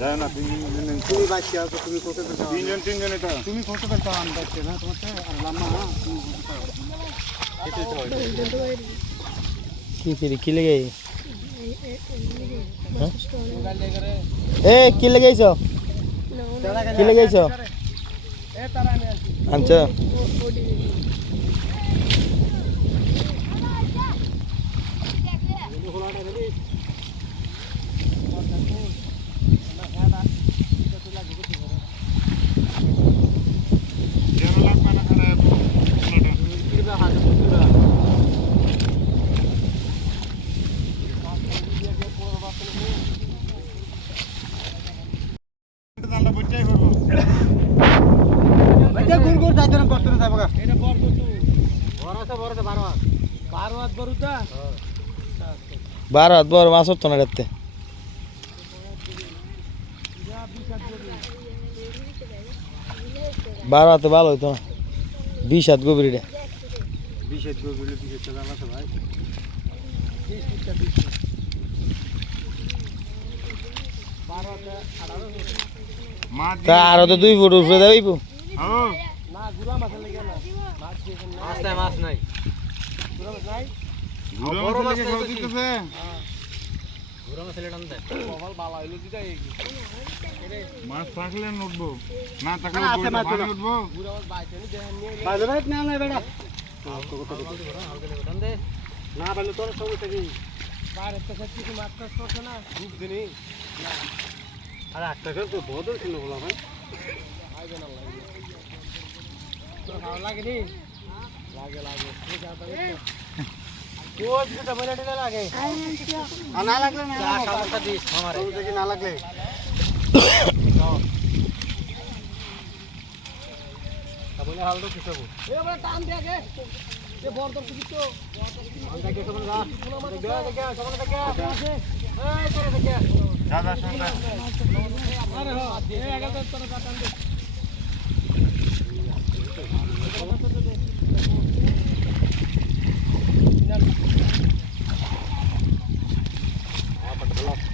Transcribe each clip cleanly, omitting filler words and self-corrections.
যায় না তিনজন তুমি বাচ্চা আছো তুমি কোথায় যাও তিনজন এটা তুমি কোথায় যাও আমি বাচ্চা না তোমারটা আর লাম্মা না তুমি কোথায় যাও কি লেগে এ কি লেগেছ কি লেগেছ আনছ বারো হাত বড় মাছ হতো না রাতে বারো হাতে ভালো হইতো না 20 হাত গভীর এটা 20 হাত গভীর 20 হাত জানা আছে ভাই তা আরো তো 2 ফুট উপরে দেবইব না গুড়া মাছ লাগে না মাছ নাই গুড়া মাছ নাই বড় মাছ খাও দিতেছে গুড়া মাছ লেটান দে কপাল বালা হইলো দিদা মাছ থাকলে উঠবো না থাকলে পানি উঠবো গুড়া মাছ বাইতে নি দেখান নিয়ে বাইতে বাইতে না না বেটা না বলে তোর সব থেকে বাইরে তো কিছু মাছ চাষ করছে না খুব দিনই না আরে একটা করে তো বদল ছিল বলা ভাই আইবে না লাগে তো ভালো লাগে নি লাগে লাগে ঠিক আছে কোচ কিটা বলে দিলে লাগে না লাগলে না সমস্যা দিস আমারে তো দেখি না লাগলে তাহলে হাল তো কিছু এ বড় টান দে আগে এ বড় তো কিছু আমরা কে কেমন গা দেখে দেখে কেমন দেখে আছে এই করে দেখে দাদা শুনলে আরে হো এ আগে তো তোর টান দে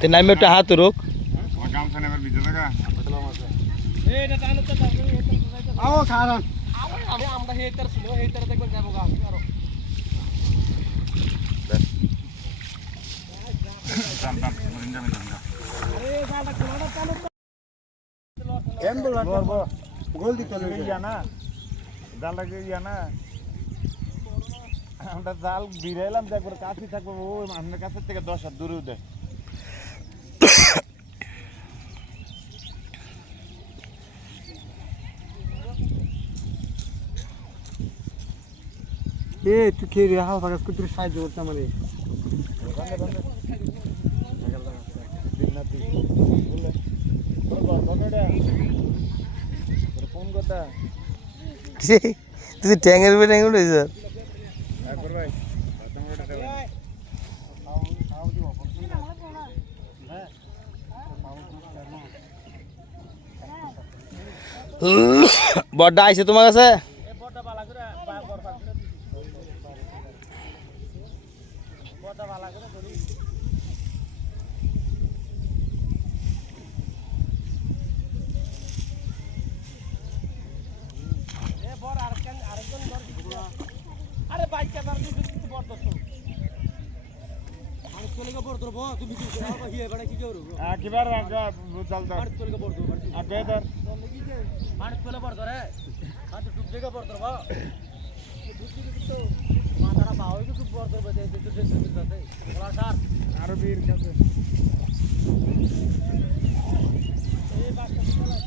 ते नाम में हाथ रोक গামছা নেবার ভিজে থাকা এটা টান তো আও খারান আমি আমরা হেতার ছিল হেতার দেখব যাব গা আরো টান টান মরিঞ্জামে টান আরে গাড়া কোনটা চালু এম্বুলেন্স গোল দিতে লই না জাল লাগে না আমরা জাল বিরাইলাম তো একবার কাছে থাকবো ওই আমাদের কাছে থেকে 10 হাত দূরে উঠে এ তুই কে রে হাল ফাগাস কুতুর সাহায্য করতে আমারে ফোন কথা তুই ট্যাঙ্গের উপরে ট্যাঙ্গ উঠেছ একবার ভাই বড়টা আইছে তোমার কাছে আরে বাইক কাটার কিছু বড় দোস্ত আর চলে গো বড় ধরবো তুমি কি করো হিয়ে বড় কি করো কিবার জাল দাও আর চলে গো বড় ধরবো আগে ধর আর চলে বড় ধরে আর তো ডুব দেগা বড় ধরবো ডুব দিবি তো মাথাটা বাওই তো বড় ধরবে দে দে দে দে বড় স্যার আরো বীর কাছে এই বাসটা চলা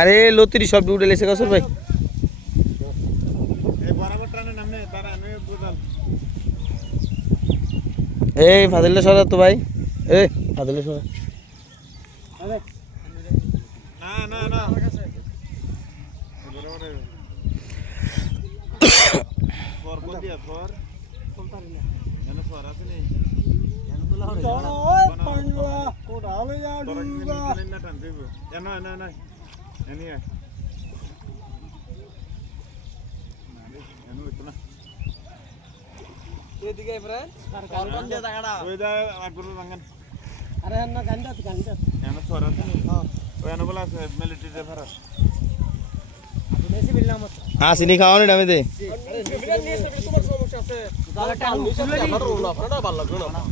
আরে লতিরি সব উঠে লেছে কাসর ভাই এই ফাদিলটা সরা তো ভাই এই ফাদিলটা সরা না না না ফর চলতারি না এনে ফর আছে নি ওই পান্ডা কোডা হলে যা তোরা কি ডুবা নিতে না টান দেব এনা এনা এনা এনি আয় এনু ইতনা এদিকে फ्रेंड्स কলকন দিয়ে টাকাটা ওই দা আগুন ভাঙেন আরে না গান্ডা এনে ফর আছে নি ওই এনে বলা আছে মিলিটারি রে ফর বেশি বিললাম মত চিনি খাওয়া নি আমি দে আরে বিললাম নিয়ে সব তোমার সমস্যা আছে তাহলে টাল নিচে আমার রোল আপনারা ভালো লাগবে না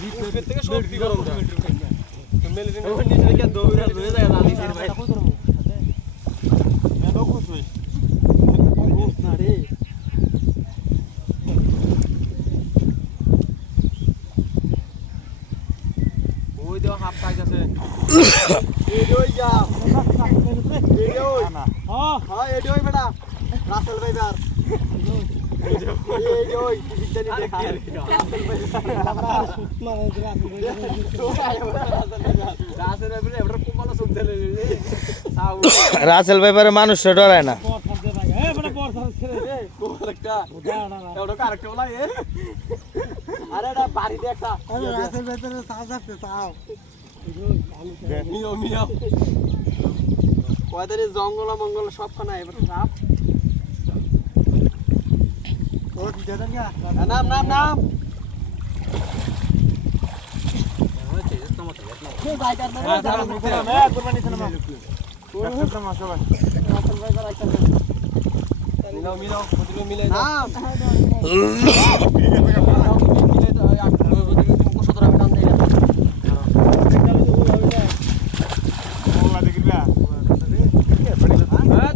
জিপের থেকে শক্তি গরম যায় তুমি মিলিটারি নিচে রেখে দৌড়ে ধরে যায় আলি সির ভাই এনে খুশ হই না রে ওই দেও হাফ কাজ আছে এডই যা এডই না হ্যাঁ এডই বেটা রাসেল ভাই বার এডই বিদ্যানি দেখা রাসেল ভাই সুতমা রাসেল ভাই বলে এবড় কোমানো সুদ দেলে সাউ রাসেল ভাইপারে মানুষ ডরায় না পর থাকতে ভাই এ বড় পর থাকতে রে কোন একটা এবড় কারেক্ট বলা এ আরে এটা বাড়ি দেখা রাসেল ভাই তোর সাজ আসছে সাউ মিও মিও কয়দারি জঙ্গল মঙ্গল সব খানা এবার সাপ ও দিদা না নাম নাম নাম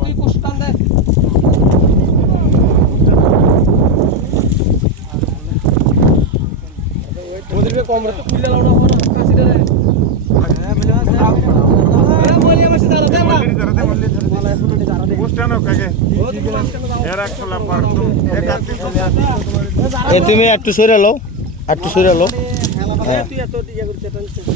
তুই কুস্তান দে ওদেরকে কমরে তো খুলে লাও না হলো কাশিটা রে হ্যাঁ বলে আছে আরে মলিয়া মাসি দাঁড়া দে না মালা শুনে দাঁড়া দে পোস্টানো কাকে ও তুমি মাসখানে দাও এর এক খোলা পার এক আতি এ তুমি একটু সরে লও একটু সরে লও হ্যাঁ তুই এত ইয়া করতে টানছিস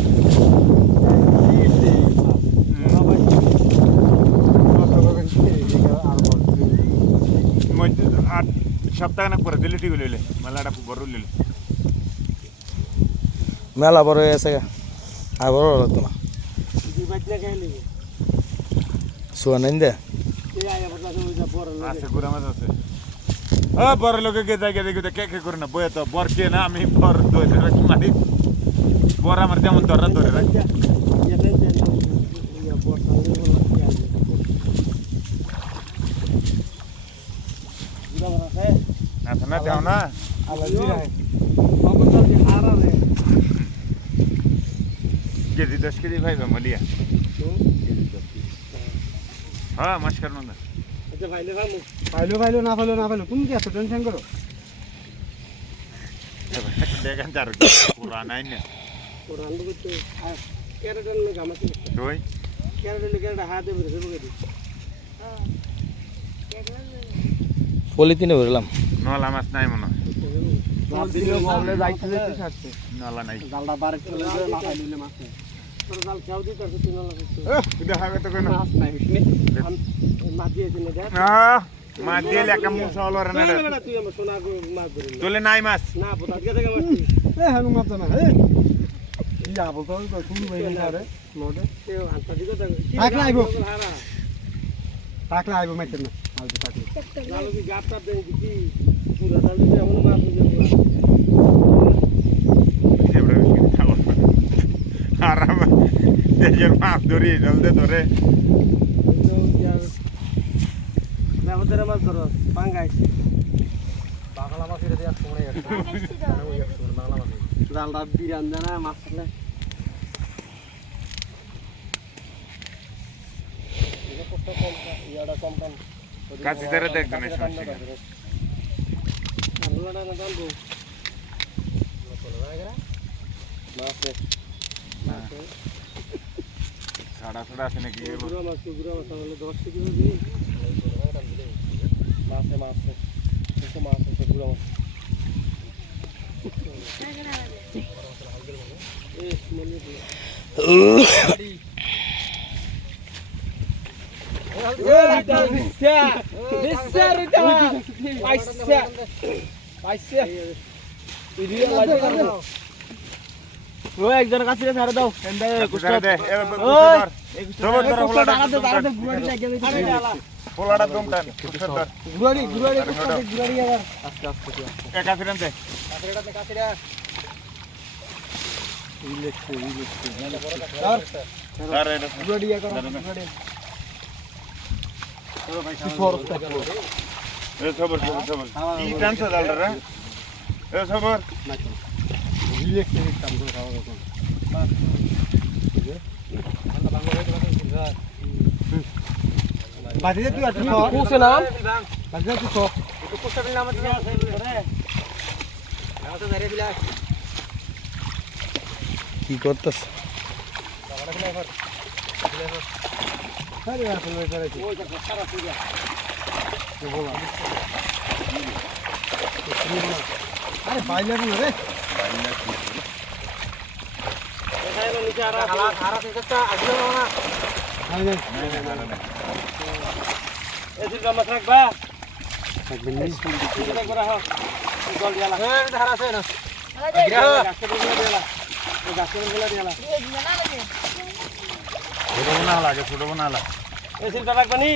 আট সপ্তাহ না করে দিলে ঠিক হইলে মেলাটা বড় হইলে মেলা বড় হয়ে গেছে আর বড় লাগতো না তুই বাজনা খাইলি শোয়া নাই দে তুই আয়া বড় ওই যা বড় লাগে আছে গুড়া মাছ আছে বড় লোকে কে জায়গা দেখি কে কে করে না বয়ে তো বর কে না আমি বর ধরে রাখি মারি বর আমার যেমন ধরে রাখি ইয়া দেন দেন ইয়া বড় সামনে বড় কি আছে গুড়া মারা খায় আচ্ছা না দেও না আলা জিরাই অবতার কি হারা রে কেজি 10 কেজি ভাইবা মলিয়া হ্যাঁ মাস্কার না আচ্ছা ভাইলে না ভাইলো তুমি কি এত টেনশন করো দেখেন তার পুরান আইন না ওরা আনন্দ করতে আর ক্যারেটের লোক আমাকে তুই ক্যারেটের হাতে বেরোছে বলে পলিথিনে ভরলাম নলা মাছ নাই মনে হয় নলা নাই জালটা বারে চলে যায় মাথায় নিলে মাছ নেই তোর জাল খেয়াও দিতে আছে তুই নলা করছিস দেখাবে তো কেন মাছ নাই মাছ দিয়েছি না দেখ মাছ দিয়ে লেখা মুসা হলো রে না তুই আমার সোনা মাছ ধরি তোলে নাই মাছ না বোতা থেকে মাছ এ হানু মাছ না এ কি যাব তো শুরু হয়ে গেছে আরে মোটে এ আনতা দিগো টাকলা আইবো টাকলা আইবো মাইতে না আইবো টাকলা জালো কি গাপ টাপ দেন কি পুরো জাল দিতে এমন মাছ হয়ে যাবে আরাম দেশের মাছ ধরি জলদি ধরে আমাদের মাছ ধরো পাঙ্গাইছ বাংলা মাছ এটা দিয়ে পড়ে গেছে বাংলা মাছ জালটা বিরান দেনা মাছ থাকলে এটা কত কম ইয়াটা কম কম কাছে ধরে দেখবেন এই সমস্যা আলুটা না জানবো মাছ সাড়া সাড়া আছে নাকি গুড়া মাছ হলে 10 কেজি হবে মাছে মাছে কত মাছ আছে গুড়া মাছ একজনের কাছে ছাড়ে দাও ছেড়ে দে সবর ধর পোলাটা দম টান ধর একা ফিরেন দে আর এটা এ সবর কি টানছ দালটা রে এ সবর বাড়িতে তুই আছিস কোসে নাম বাড়িতে তুই সব তো পোস্টারের নাম আছে রে আমাদের ধরে দিলা কি করতেছ আরে আসলে করে ওই যে সারা পূজা আরে বাইলে রে এখানে নিচে আর খারা থেকে আসলে না এদিন মাছ রাখবা একদিন নেই এটা করা হোক জল দিলা হ্যাঁ এটা হারা আছে না গাছটা দিয়ে দিলা এই গাছটা দিয়ে দিলা ছোট বনা লাগে ছোট বনা লাগে এই সিলটা রাখবা নি